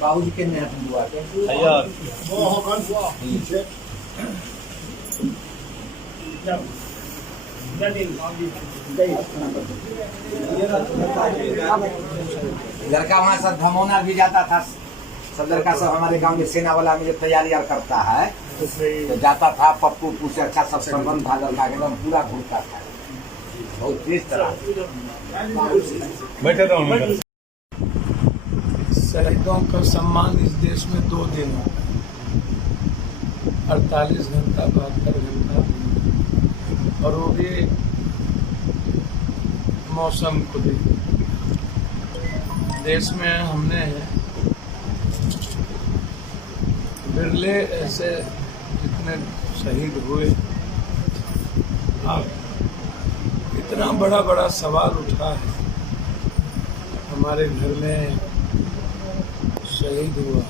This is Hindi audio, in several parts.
बाबूजी के नेट दुआ के लड़का वहाँ सब धमौना भी जाता था। सब लड़का सब हमारे गांव में सेना वाला में जब तैयारी करता है तो जाता था। पप्पू से अच्छा सब संबंध था लड़का के, एकदम पूरा घूमता था बहुत तेज तरह। बैठे रहो। शहीदों का सम्मान इस देश में 2 दिन होता है, 48 घंटा 72 घंटा, और वो भी मौसम को देख। देश में हमने बिरले ऐसे जितने शहीद हुए। अब इतना बड़ा बड़ा सवाल उठा है, हमारे घर में शहीद हुआ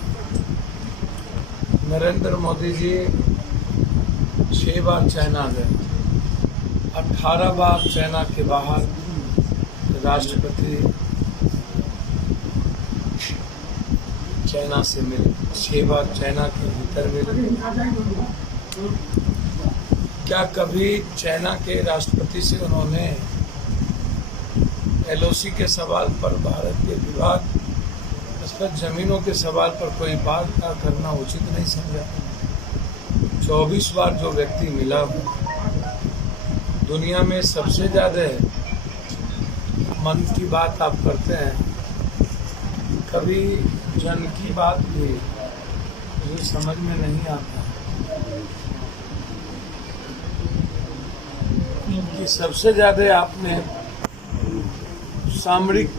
नरेंद्र मोदी जी 6 बार चाइना गए, 18 बार चाइना के बाहर राष्ट्रपति चाइना से मिले, 6 बार चाइना के भीतर मिले। क्या कभी चाइना के राष्ट्रपति से उन्होंने LOC के सवाल पर, भारत के विवाद पर, जमीनों के सवाल पर कोई बात ना करना उचित नहीं समझा? 24 बार जो व्यक्ति मिला दुनिया में सबसे ज्यादा मन की बात आप करते हैं, कभी जन की बात भी मुझे समझ में नहीं आता कि सबसे ज्यादा आपने सामरिक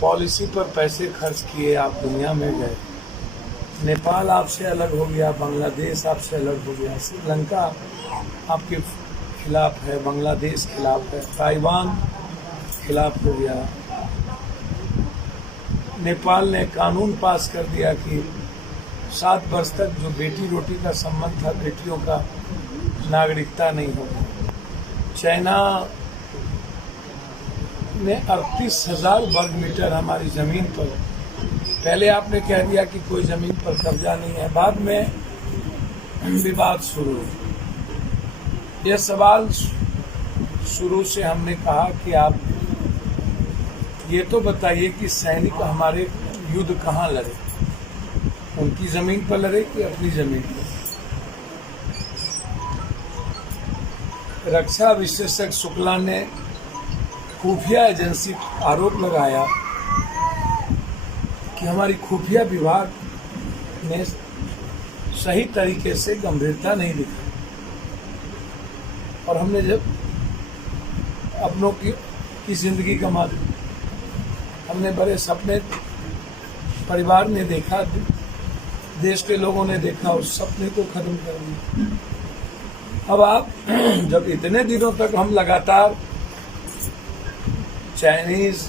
पॉलिसी पर पैसे खर्च किए। आप दुनिया में गए, नेपाल आपसे अलग हो गया, बांग्लादेश आपसे अलग हो गया, श्रीलंका आपके खिलाफ है, बांग्लादेश खिलाफ है, ताइवान खिलाफ हो गया। नेपाल ने कानून पास कर दिया कि 7 वर्ष तक जो बेटी रोटी का संबंध था, बेटियों का नागरिकता नहीं होगा। चाइना ने 38,000 वर्ग मीटर हमारी जमीन पर, पहले आपने कह दिया कि कोई जमीन पर कब्जा नहीं है, बाद में विवाद शुरू। यह सवाल शुरू से हमने कहा कि आप ये तो बताइए कि सैनिक हमारे युद्ध कहाँ लड़े, उनकी जमीन पर लड़े कि अपनी जमीन पर? रक्षा विशेषज्ञ शुक्ला ने खुफिया एजेंसी आरोप लगाया कि हमारी खुफिया विभाग ने सही तरीके से गंभीरता नहीं दिखाई, और हमने जब अपनों की जिंदगी गंवा दी, हमने बड़े सपने परिवार ने देखा, देश के लोगों ने देखा, उस सपने को खत्म कर दिया। अब आप जब इतने दिनों तक हम लगातार चाइनीज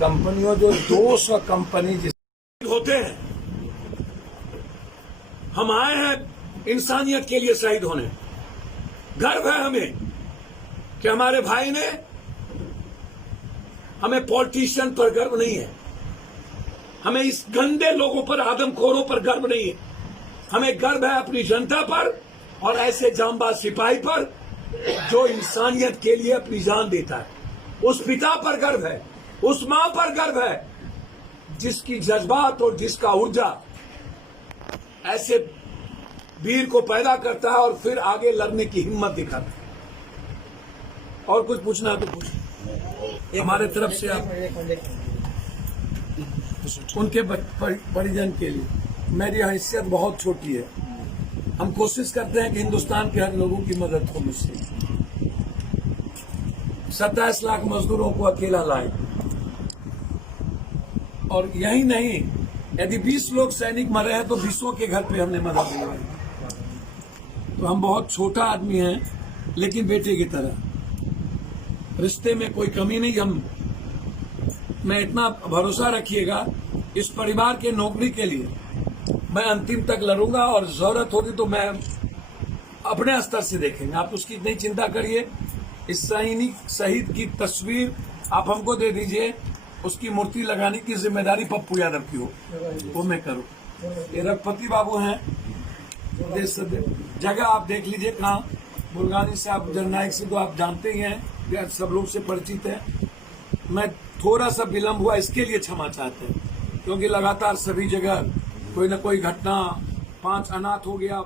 कंपनियों, जो 200 कंपनी जिस होते हैं, हम आए हैं इंसानियत के लिए शहीद होने। गर्व है हमें कि हमारे भाई ने, हमें पॉलिटिशियन पर गर्व नहीं है, हमें इस गंदे लोगों पर, आदमखोरों पर गर्व नहीं है। हमें गर्व है अपनी जनता पर और ऐसे जांबाज सिपाही पर जो इंसानियत के लिए अपनी जान देता है। उस पिता पर गर्व है, उस मां पर गर्व है जिसकी जज्बात और जिसका ऊर्जा ऐसे वीर को पैदा करता है और फिर आगे लड़ने की हिम्मत दिखाता है। और कुछ पूछना तो पूछ हमारे तरफ से आप उनके परिजन के लिए। मेरी हैसियत बहुत छोटी है, हम कोशिश करते हैं कि हिंदुस्तान के हर लोगों की मदद हो मुझसे। 27 लाख मजदूरों को अकेला लाए, और यही नहीं, यदि 20 लोग सैनिक मरे हैं तो 20 के घर पे हमने मदद दिलवाई। तो हम बहुत छोटा आदमी हैं, लेकिन बेटे की तरह, रिश्ते में कोई कमी नहीं। मैं इतना भरोसा रखिएगा, इस परिवार के नौकरी के लिए मैं अंतिम तक लड़ूंगा, और जरूरत होगी तो मैं अपने स्तर से देखेंगे, आप उसकी नहीं चिंता करिए। इस सैनिक शहीद की तस्वीर आप हमको दे दीजिए, उसकी मूर्ति लगाने की जिम्मेदारी पप्पू यादव की हो, वो मैं करूँ। ये रघुपति बाबू हैं, जगह आप देख लीजिए कहाँ। मुरगानी साहब जननायक से तो आप जानते ही हैं, सब लोग से परिचित है। मैं थोड़ा सा विलम्ब हुआ इसके लिए क्षमा चाहते हैं, क्योंकि लगातार सभी जगह कोई न कोई घटना, 5 अनाथ हो गया,